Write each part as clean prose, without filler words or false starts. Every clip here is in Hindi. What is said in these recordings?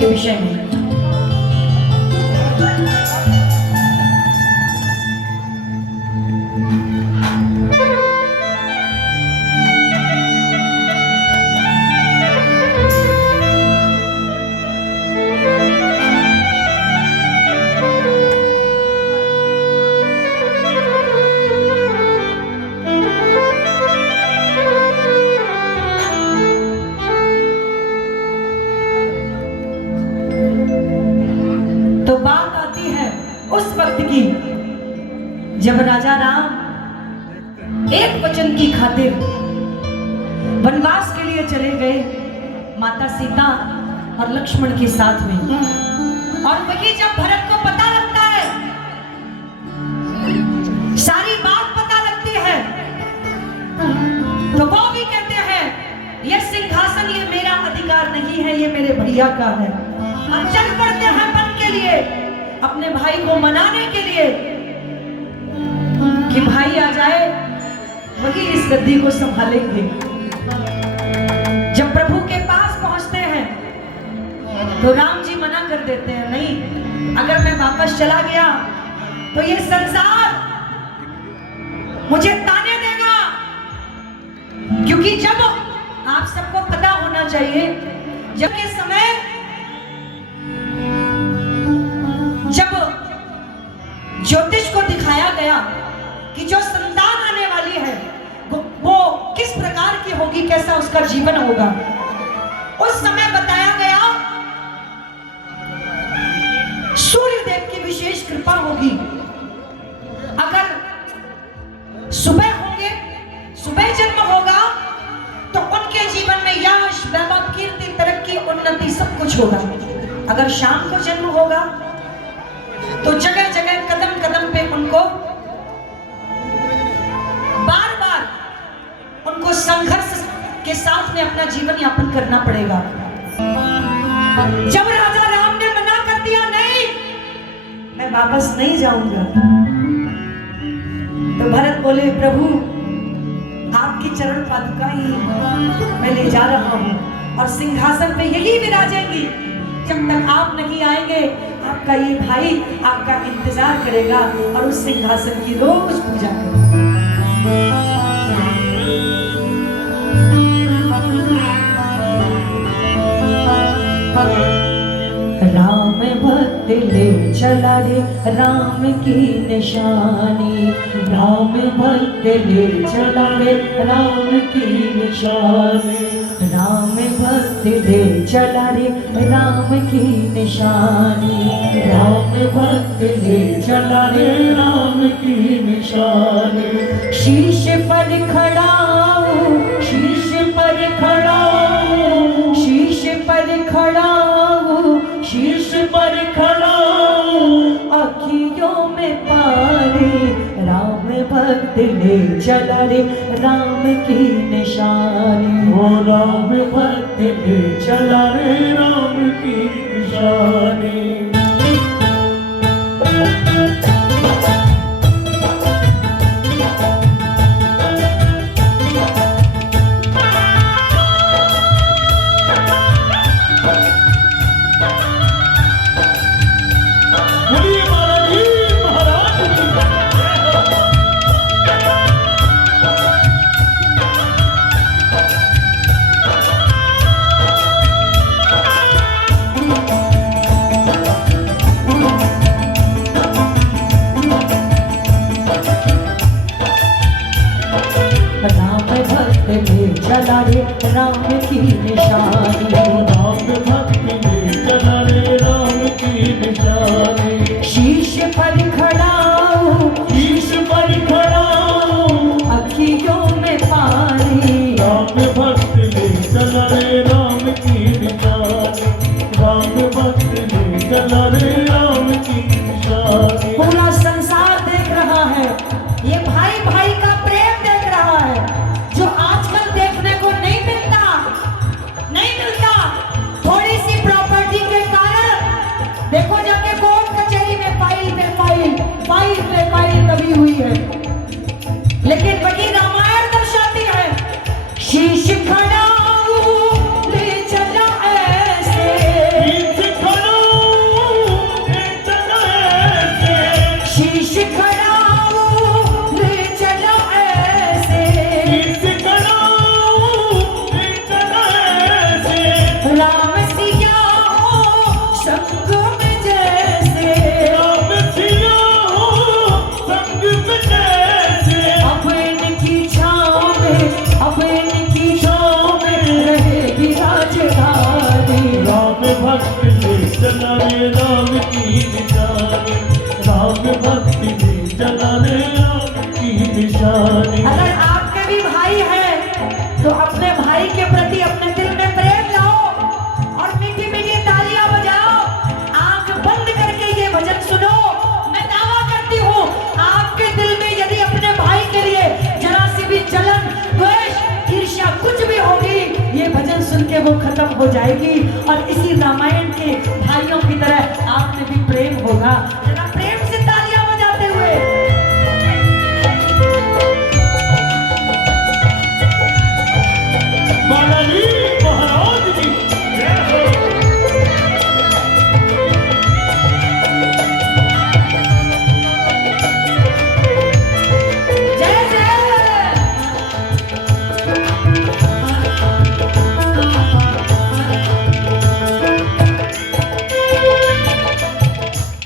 के विषय में। तो बात आती है उस वक्त की जब राजा राम एक वचन की खातिर वनवास के लिए चले गए माता सीता और लक्ष्मण के साथ में। और वही जब भरत को पता लगता है, सारी बात पता लगती है, तो वो भी कहते हैं ये सिंहासन ये मेरा अधिकार नहीं है, ये मेरे भैया का है। अब चल पड़ते हैं वन के लिए, अपने भाई को मनाने के लिए कि भाई आ जाए, वही इस गद्दी को संभालेंगे। जब प्रभु के पास पहुंचते हैं तो राम जी मना कर देते हैं, नहीं, अगर मैं वापस चला गया तो ये संसार मुझे ताने देगा। क्योंकि जब आप सबको पता होना चाहिए, जब के समय जब ज्योतिष को दिखाया गया कि जो संतान आने वाली है वो किस प्रकार की होगी, कैसा उसका जीवन होगा, उस समय बताया गया सूर्य देव की विशेष कृपा होगी। अगर सुबह होंगे, सुबह जन्म होगा तो उनके जीवन में यश, वैभव, कीर्ति, तरक्की, उन्नति सब कुछ होगा। अगर शाम को जन्म होगा तो जगह जगह कदम कदम पे उनको बार बार उनको संघर्ष के साथ में अपना जीवन यापन करना पड़ेगा। जब राजा राम ने मना कर दिया, नहीं मैं वापस नहीं जाऊंगा, तो भरत बोले प्रभु आपकी चरण पादुका ही मैं ले जा रहा हूं और सिंहासन पे यही विराजेंगी। जब तक आप नहीं आएंगे आपका ये भाई आपका इंतजार करेगा और उस सिंहासन की रोज पूजा करेगा। राम भक्त ले चला रे राम की निशानी, राम भक्त ले चला रे राम की निशानी, राम भक्त ले चला रे राम की निशानी, राम भक्त ले चला रे राम की निशानी। शीश पर खड़ा हूँ, शीश पर खड़ा हूँ, शीश पर खड़ा हूँ, शीश पर खड़ा हूँ, अखियों में पानी, राम भक्त ले चला रे राम की निशानी, ओ राम भक्त ले चला रे राम की निशानी। चला रे राम की निशानी, राम भक्त ले चला रे राम की निशानी। शीश पर खड़ा हूँ, शीश पर खड़ा हूँ, अखियों में पानी, राम भक्त ले चला रे राम की निशानी, राम भक्त ले चला रे राम की निशानी। पूरा संसार देख रहा है, ये भाई भाई का प्रेम देख रहा है, जो आजकल देखने को नहीं मिलता, नहीं मिलता। थोड़ी सी प्रॉपर्टी के कारण देखो जाके कोर्ट कचहरी में फाइल पे फाइल, फाइल पे फाइल दबी हुई है, लेकिन वही रामायण दर्शाती है, शीश खड़ा ले चला ऐसे, शीश सुन के वो खत्म हो जाएगी और इसी रामायण के भाइयों की तरह आप में भी प्रेम होगा। जरा प्रेम से तालियां बजाते हुए बालाजी महाराज की जय हो। जय जय।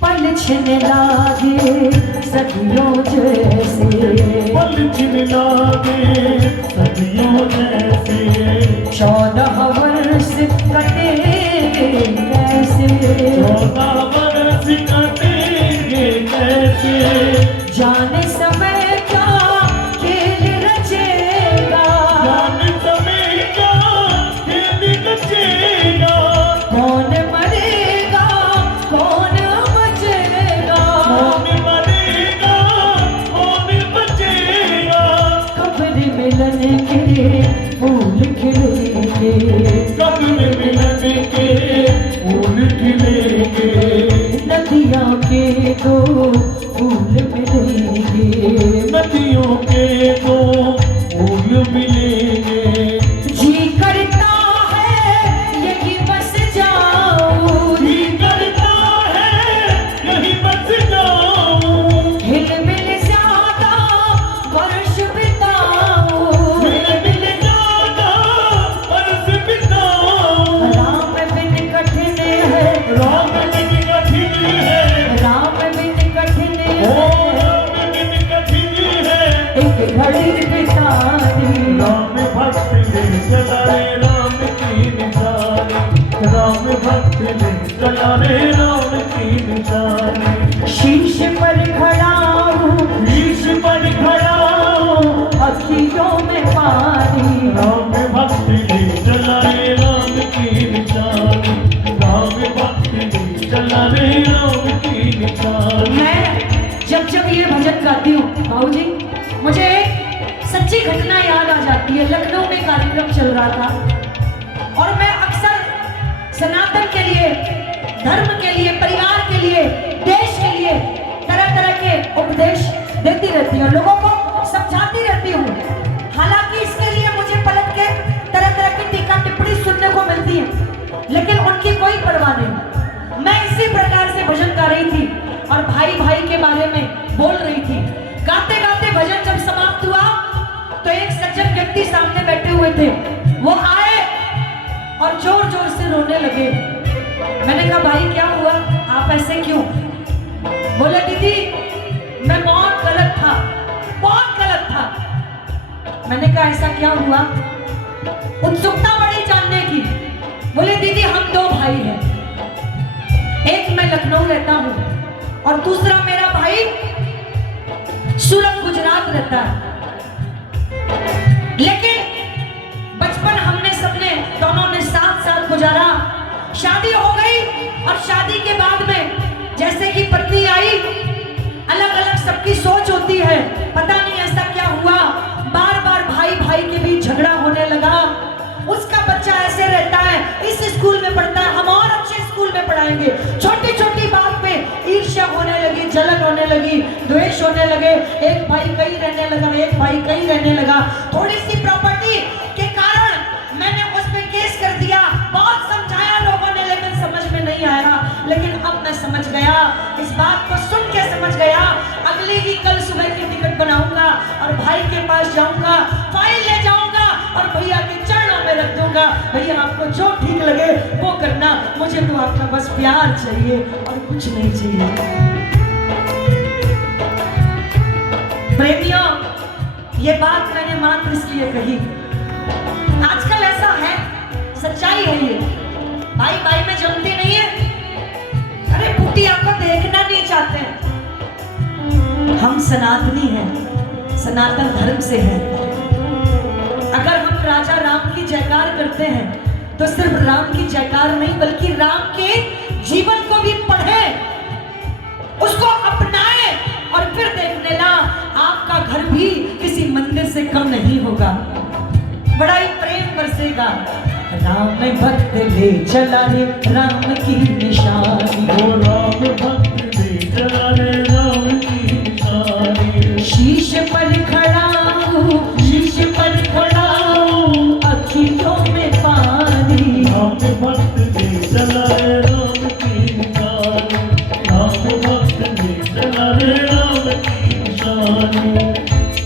पल छिन लागे सदियों जैसे, पल छिन लागे सदियों जैसे, 14 वर्ष कटेंगे कैसे, 14 वर्ष कटेंगे कैसे, जाने समय क्या खेल रचेगा, जाने समय क्या खेल रचेगा, कौन मरेगा कौन बचेगा, कौन मरेगा कौन बचेगा, कब्र मिलन के फूल खिलेंगे, कब्र मिलन के फूल खिलेंगे, नदियों के दो फूल मिलेंगे, नदियों के दो फूल मिलेंगे, जी करता है यही बस जाऊं, जी करता है यही बस जाऊं, हिल मिल ज्यादा वर्ष बिताऊं, मिल मिल जाता बरस बिताऊं, राम बिन कठिन है, राम बिन कठिन है, राम बिन कठिन ओ है, राम बिन कठिन है, एक घड़ी बिता दी, राम भक्ति ले चला रे राम की निशानी, राम भक्ति ले चला रे राम की निशानी, शीश पर खड़ा हूँ शीश पर खड़ा हूँ, अखियों में पानी, राम भक्ति ले चला रे राम की निशानी, राम भक्ति ले चला रे राम की निशानी। मैं जब ये भजन गाती हूँ भाऊजी, मुझे एक सच्ची घटना याद आ जाती है। लखनऊ में कार्यक्रम चल रहा था और मैं अक्सर सनातन के लिए, धर्म के लिए, परिवार के लिए, देश के लिए तरह तरह के उपदेश देती रहती हूँ, लोगों को समझाती रहती हूँ। हालांकि इसके लिए मुझे पलट के तरह तरह की टीका टिप्पणी सुनने को मिलती है, लेकिन उनकी कोई परवाह नहीं। मैं इसी प्रकार से भजन गा रही थी और भाई भाई के बारे में बोल रही थी। गाते गाते भजन जब समाप्त हुआ तो एक सज्जन व्यक्ति सामने बैठे हुए थे, वो आए और जोर जोर से रोने लगे। मैंने कहा भाई क्या हुआ, आप ऐसे क्यों? बोले दीदी मैं बहुत गलत था, बहुत गलत था। मैंने कहा ऐसा क्या हुआ? उत्सुकता बढ़ी जानने की। बोले दीदी हम 2 भाई हैं, एक मैं लखनऊ रहता हूं और दूसरा मेरा भाई सूरत गुजरात रहता है। लेकिन बचपन हमने सबने दोनों ने 7 साल गुजारा, शादी हो गई और शादी के बाद में जैसे कि पत्नी आई, अलग अलग सबकी सोच होती है। पता नहीं ऐसा क्या हुआ, बार बार भाई भाई के बीच झगड़ा होने लगा। उसका बच्चा ऐसे रहता है, इस स्कूल में पढ़ता है, हम और अच्छे स्कूल में पढ़ाएंगे। छोटी छोटी बात पे ईर्ष्या होने लगी, जलन होने लगी, द्वेष होने लगे। एक भाई कहीं रहने लगा, एक भाई कहीं रहने लगा। थोड़ी सी प्रॉपर्टी के कारण मैंने उस पे केस कर दिया। बहुत समझाया लोगों ने लेकिन समझ में नहीं आया। लेकिन अब मैं समझ गया, इस बात को सुन के समझ गया। अगली ही कल सुबह की टिकट बनाऊंगा और भाई के पास जाऊंगा, फाइल ले जाऊंगा और भैया के चरणों में रख दूंगा। भैया आपको जो ठीक लगे वो करना, मुझे तो आपका बस प्यार चाहिए और कुछ नहीं चाहिए। प्रेमियों, ये बात मैंने मात्र इसलिए कही, आजकल ऐसा है, सच्चाई है ये। भाई भाई में जमती नहीं है। अरे पुटी आपको देखना नहीं चाहते। हम सनातनी हैं, सनातन धर्म से हैं। अगर हम राजा राम की जयकार करते हैं तो सिर्फ राम की जयकार नहीं बल्कि राम के जीवन को भी पढ़ें, उसको अपनाएं और फिर देख लेना आपका घर भी किसी मंदिर से कम नहीं होगा। बड़ा ही प्रेम बरसेगा। राम भक्त ले चला रे राम की निशानी। वो राम भक्त ले चला रे राम की निशानी। शीश पर खड़ा हूँ, शीश पर खड़ा हूँ, अखियों में पानी। राम भक्त ले चला रे राम की निशानी। राम भक्त ले चला रे राम की निशानी।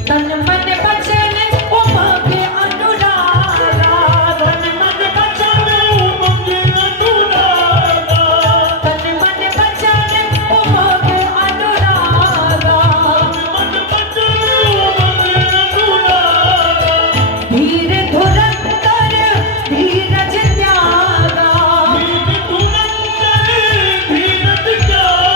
तन मन बचन उमंग अनुरागा, तन मन बचन उमंग अनुरागा। तन मन बचन उमंग अनुरागा। मन बचन उमंग अनुरागा। धीर धुरंधर धीरज त्यागा, धीर धुरंधर धीरज त्यागा।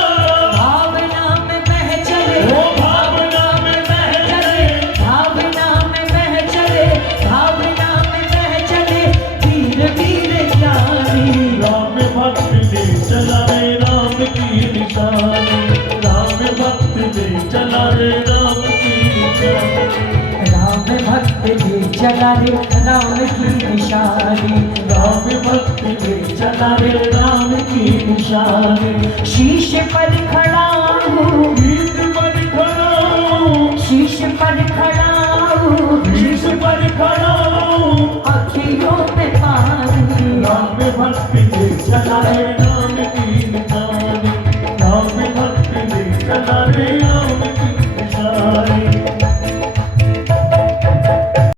भावना में बह चले, वो भावना में बह चले। भावना में बह चले, भावना में बह चले, वीर वीर ज्ञानी। राम भक्त ले चला रे राम की निशानी। राम भक्त ले चला रे राम की निशानी। राम भक्त ले चला रे राम की निशानी। राम भक्त ले चला रे राम की निशानी। शीश पर खड़ा हूँ, गीत पर खड़ा हूँ, शीश पर खड़ा हूँ, शीश पर खड़ा हूँ। अखियों में पानी। राम भक्त ले चला रे राम की निशानी।